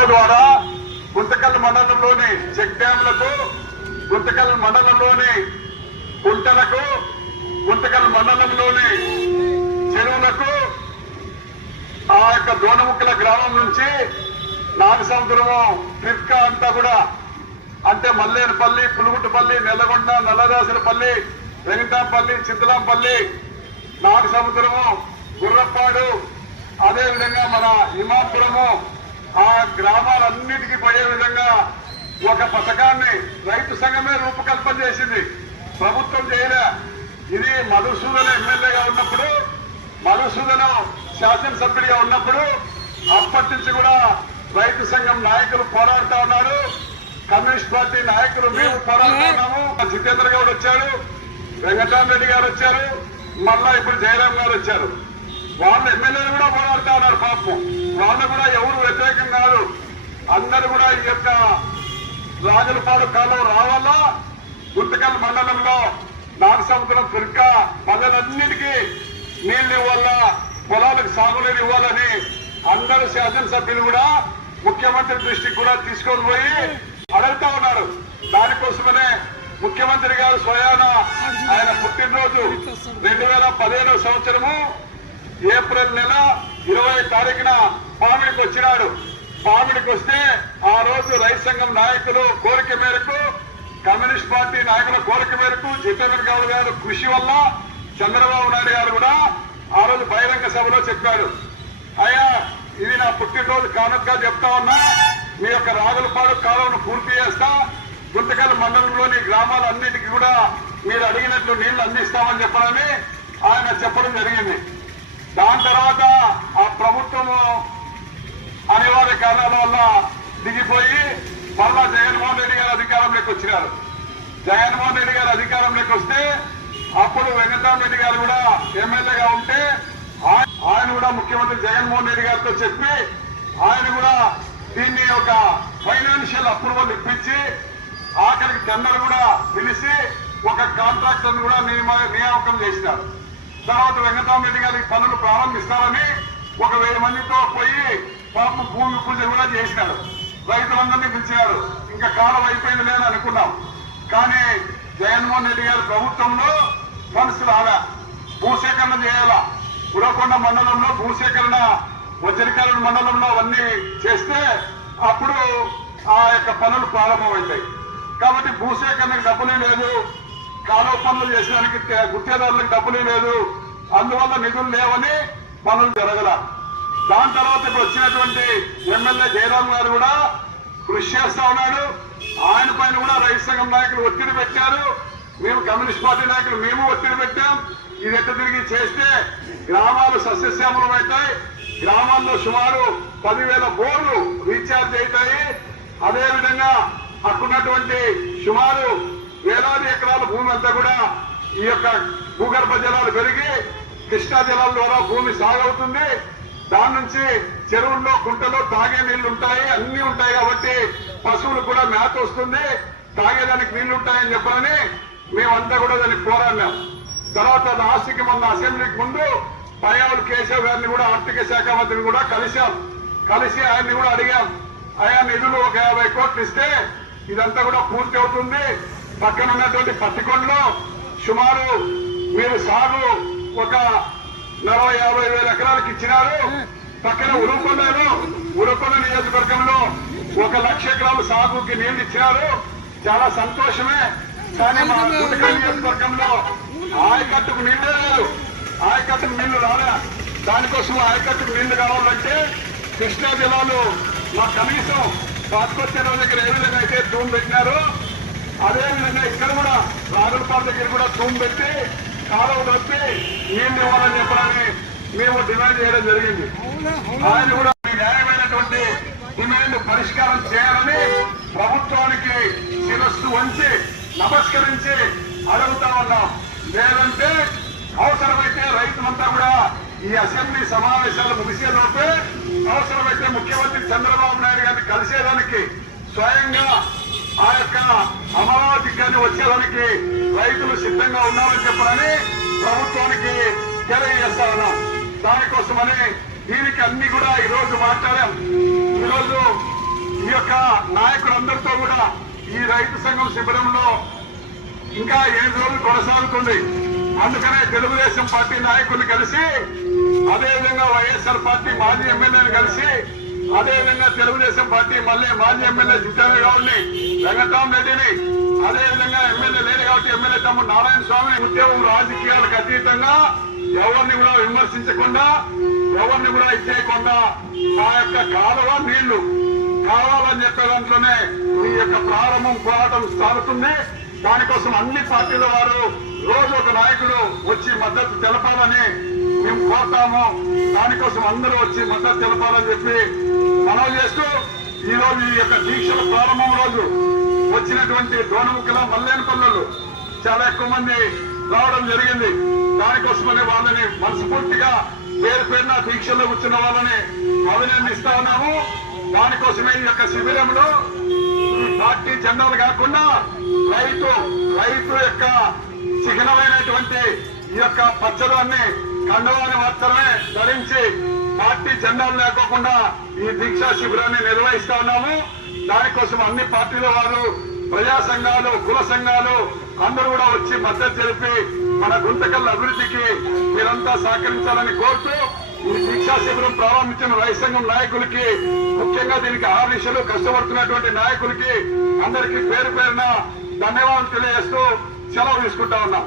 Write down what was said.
కాలువ ద్వారా గుంతకల్ మండలంలోని చెక్ డ్యాంలకు, గుంతకల్ మండలంలోని కుంటలకు, గుంతకల్ మండలంలోని చెరువులకు, ఆ యొక్క దోనముక్కల గ్రామం నుంచి నాగసముద్రము ట్రిప్కా అంతా కూడా అంటే మల్లేరుపల్లి, పులుగుట్టుపల్లి, నెల్లగొండ, నల్లదాసులపల్లి, వెంకటాంపల్లి, చింతలాంపల్లి, నాగసముద్రము, గుర్రపాడు, అదేవిధంగా మన హిమాపురము, ఆ గ్రామాలన్నిటికీ పోయే విధంగా ఒక పథకాన్ని రైతు సంఘమే రూపకల్పన చేసింది, ప్రభుత్వం చేయలే. ఇది మధుసూదన్ ఎమ్మెల్యేగా ఉన్నప్పుడు, మధుసూదన్ శాసనసభ్యుడిగా ఉన్నప్పుడు అప్పటి నుంచి కూడా రైతు సంఘం నాయకులు పోరాడుతూ ఉన్నారు. కమ్యూనిస్ట్ పార్టీ నాయకులు మేము పోరాడుతున్నాము. జితేంద్ర గౌడ్ వచ్చారు, వెంకటరామరెడ్డి గారు వచ్చారు, మళ్ళా ఇప్పుడు జయరాం గారు వచ్చారు. వాళ్ళ ఎమ్మెల్యేలు కూడా పోరాడుతూ ఉన్నారు. పాపం వాళ్ళు కూడా ఎవరు వ్యతిరేకం కాదు. అందరూ కూడా ఈ యొక్క రాజులపాడు కాలం రావాలా, గుంతకల్ మండలంలో నాగసముద్రం ఫిర్కా పల్లెలన్నిటికీ నీళ్లు ఇవ్వాలా, పొలాలకు సాగునీరు ఇవ్వాలని అందరూ శాసనసభ్యులు కూడా ముఖ్యమంత్రి దృష్టికి కూడా తీసుకొని పోయి అడుగుతా ఉన్నారు. దానికోసమనే ముఖ్యమంత్రి గారు స్వయాన ఆయన పుట్టినరోజు 2015వ సంవత్సరము ఏప్రిల్ నెల 20వ తారీఖున పామిడికి వచ్చినాడు. పామిడికి వస్తే ఆ రోజు రైతు సంఘం నాయకులు కోరిక మేరకు, కమ్యూనిస్ట్ పార్టీ నాయకుల కోరిక మేరకు, జితేంద్ర గౌడ్ గారు కృషి వల్ల చంద్రబాబు నాయుడు గారు కూడా ఆ రోజు బహిరంగ సభలో చెప్పాడు, అయ్యా ఇది నా పుట్టినరోజు కానుకగా చెప్తా ఉన్నా, మీ యొక్క రాగులపాడు కాలువను పూర్తి చేస్తా, గుంతకల్ మండలంలోని గ్రామాలన్నిటికీ కూడా మీరు అడిగినట్లు నీళ్లు అందిస్తామని చెప్పాలని ఆయన చెప్పడం జరిగింది. దాని తర్వాత ఆ ప్రభుత్వము అనివార్య కారణాల వల్ల దిగిపోయి మళ్ళా జగన్మోహన్ రెడ్డి గారు అధికారంలోకి వచ్చినారు. జగన్మోహన్ రెడ్డి గారు అధికారంలోకి వస్తే అప్పుడు వెంకటరామరెడ్డి గారు కూడా ఎమ్మెల్యేగా ఉంటే ఆయన కూడా ముఖ్యమంత్రి జగన్మోహన్ రెడ్డి గారితో చెప్పి ఆయన కూడా దీన్ని ఒక ఫైనాన్షియల్ అప్రూవల్ ఇప్పించి ఆఖరికి టెండర్ కూడా పిలిచి ఒక కాంట్రాక్టర్ కూడా నియామకం చేసినారు. తర్వాత వెంకటరామరెడ్డి గారికి పనులు ప్రారంభిస్తారని 1000 మందితో పోయి పాపం భూమి పూజ కూడా చేసినారు. రైతులందరినీ పిలిచినారు. ఇంకా కాలం అయిపోయింది లేని అనుకున్నాం. కానీ జగన్మోహన్ రెడ్డి గారి ప్రభుత్వంలో ఫండ్స్ రాలా, భూసేకరణ చేయాలా. ఉరవకొండ మండలంలో భూసేకరణ, వజ్రకరణ మండలంలో అవన్నీ చేస్తే అప్పుడు ఆ యొక్క పనులు ప్రారంభమవుతాయి. కాబట్టి భూసేకరణకు డబ్బులే లేదు, కాలువ పనులు చేసడానికి గుత్తేదారులకు డబ్బులే లేదు, అందువల్ల నిధులు లేవని పనులు జరగల. దాని తర్వాత ఇప్పుడు వచ్చినటువంటి ఎమ్మెల్యే జయరాం గారు కూడా కృషి చేస్తా ఉన్నాడు. ఆయన పైన కూడా రైతు సంఘం నాయకులు ఒత్తిడి పెట్టారు. మేము కమ్యూనిస్ట్ పార్టీ నాయకులు మేము ఒత్తిడి పెట్టాం. ఇది ఎట్ట తిరిగి చేస్తే గ్రామాలు సస్యశ్యామలం అవుతాయి, గ్రామాల్లో సుమారు 10,000 బోర్లు రీఛార్జ్ అవుతాయి. అదేవిధంగా అక్కడున్నటువంటి సుమారు వేలాది ఎకరాల భూమి అంతా కూడా ఈ యొక్క భూగర్భ జలాలు పెరిగి కృష్ణా జలాల ద్వారా భూమి సాగవుతుంది. దాని నుంచి చెరువుల్లో, కుంటలో తాగే నీళ్లు ఉంటాయి, అన్ని ఉంటాయి. కాబట్టి పశువులకు కూడా మేత వస్తుంది, తాగేదానికి నీళ్లు ఉంటాయని చెప్పాలని మేమంతా కూడా దానికి పోరాడినాం. తర్వాత లాస్ట్కి మొన్న అసెంబ్లీకి ముందు పయ్యావులు కేశవ్ గారిని కూడా ఆర్థిక శాఖ మంత్రిని కూడా కలిసి ఆయన్ని కూడా అడిగాం, ఆయా నిధులు ఒక 50 కోట్లు ఇస్తే ఇదంతా కూడా పూర్తి అవుతుంది. పక్కన ఉన్నటువంటి పత్తికొండలో సుమారు మీరు సాగు ఒక 40-50 వేల ఎకరాలకు ఇచ్చినారు. పక్కన ఉరకొండ నియోజకవర్గంలో 1 లక్ష ఎకరాలు సాగుకి నీళ్లు ఇచ్చినారు. చాలా సంతోషమే. కానీ మా గుంతకల్ నియోజకవర్గంలో ఆయకట్టుకు నీళ్లే లేదు, ఆయకట్టుకు నీళ్లు రాలే. దానికోసం ఆయకట్టుకు నీళ్లు కావాలంటే కృష్ణా జలాలు మా కనీసం రాజకొచ్చేరావు దగ్గర ఏ విధంగా అయితే తూము పెట్టినారో అదేవిధంగా ఇక్కడ కూడా రాగులపాడు దగ్గర కూడా తూము పెట్టి కాలువ తప్పి నీళ్లు ఇవ్వాలని చెప్పాలని మేము డిమాండ్ చేయడం జరిగింది. ఆయన కూడా న్యాయమైనటువంటి డిమాండ్ పరిష్కారం చేయాలని ప్రభుత్వానికి శిరస్సు వంచి నమస్కరించి అడుగుతా ఉన్నాం. లేదంటే అవసరమైతే రైతులంతా కూడా ఈ అసెంబ్లీ సమావేశాలు ముగిసేలోపే అవసరమైతే ముఖ్యమంత్రి చంద్రబాబు నాయుడు గారిని కలిసేదానికి స్వయంగా ఆ యొక్క అమరావతి కానీ వచ్చేదానికి రైతులు సిద్ధంగా ఉన్నామని చెప్పాలని ప్రభుత్వానికి తెలియజేస్తా ఉన్నాం. దానికోసమని దీనికి అన్ని కూడా ఈ రోజు మాట్లాడాం. ఈరోజు ఈ యొక్క నాయకులందరితో కూడా ఈ రైతు సంఘం శిబిరంలో ఇంకా 7 రోజులు కొనసాగుతుంది. అందుకనే తెలుగుదేశం పార్టీ నాయకుల్ని కలిసి, అదేవిధంగా వైఎస్ఆర్ పార్టీ మాజీ ఎమ్మెల్యేని కలిసి, అదేవిధంగా తెలుగుదేశం పార్టీ మళ్ళీ మాజీ ఎమ్మెల్యే జిత్తారెడ్డిని, వెంకటరామరెడ్డిని, అదేవిధంగా ఎమ్మెల్యే లేడు కాబట్టి ఎమ్మెల్యే తమ్ముడు నారాయణ స్వామి, ఉద్యోగం రాజకీయాలకు అతీతంగా ఎవరిని కూడా విమర్శించకుండా, ఎవరిని కూడా ఇచ్చేయకుండా మా యొక్క కాలువ నీళ్లు కావాలని చెప్పే దాంట్లోనే ఈ యొక్క ప్రారంభం పోరాటం సాగుతుంది. దానికోసం అన్ని పార్టీల వారు రోజు ఒక నాయకుడు వచ్చి మద్దతు తెలపాలని మేము కోరుతాము. దానికోసం అందరూ వచ్చి మద్దతు తెలపాలని చెప్పి మనవి చేస్తూ, ఈ రోజు ఈ యొక్క దీక్షల ప్రారంభం రోజు వచ్చినటువంటి దోనముక్కల మల్లేనపల్లెలు చాలా ఎక్కువ మంది రావడం జరిగింది. దానికోసమని వాళ్ళని మనస్ఫూర్తిగా పేరు పేరున దీక్షల్లో కూర్చున్న వాళ్ళని అభినందిస్తా ఉన్నాము. దానికోసమే ఈ యొక్క శిబిరంలో ఈ పార్టీ జెండాలు కాకుండా రైతు యొక్క చిహ్నమైనటువంటి ఈ యొక్క పచ్చదాన్ని కండవాన్ని మాత్రమే ధరించి పార్టీ జెండాలు లేకోకుండా ఈ దీక్షా శిబిరాన్ని నిర్వహిస్తా ఉన్నాము. దానికోసం అన్ని పార్టీల వారు, ప్రజా సంఘాలు, కుల సంఘాలు అందరూ కూడా వచ్చి మద్దతు తెలిపి మన గుంతకల్ అభివృద్ధికి మీరంతా సహకరించాలని కోరుతూ, ఈ దీక్షా శిబిరం ప్రారంభించిన రైతు సంఘం నాయకులకి, ముఖ్యంగా దీనికి ఆర్నిశలు కష్టపడుతున్నటువంటి నాయకులకి అందరికీ పేరు పేరున ధన్యవాదాలు తెలియజేస్తూ సెలవు తీసుకుంటా ఉన్నాం.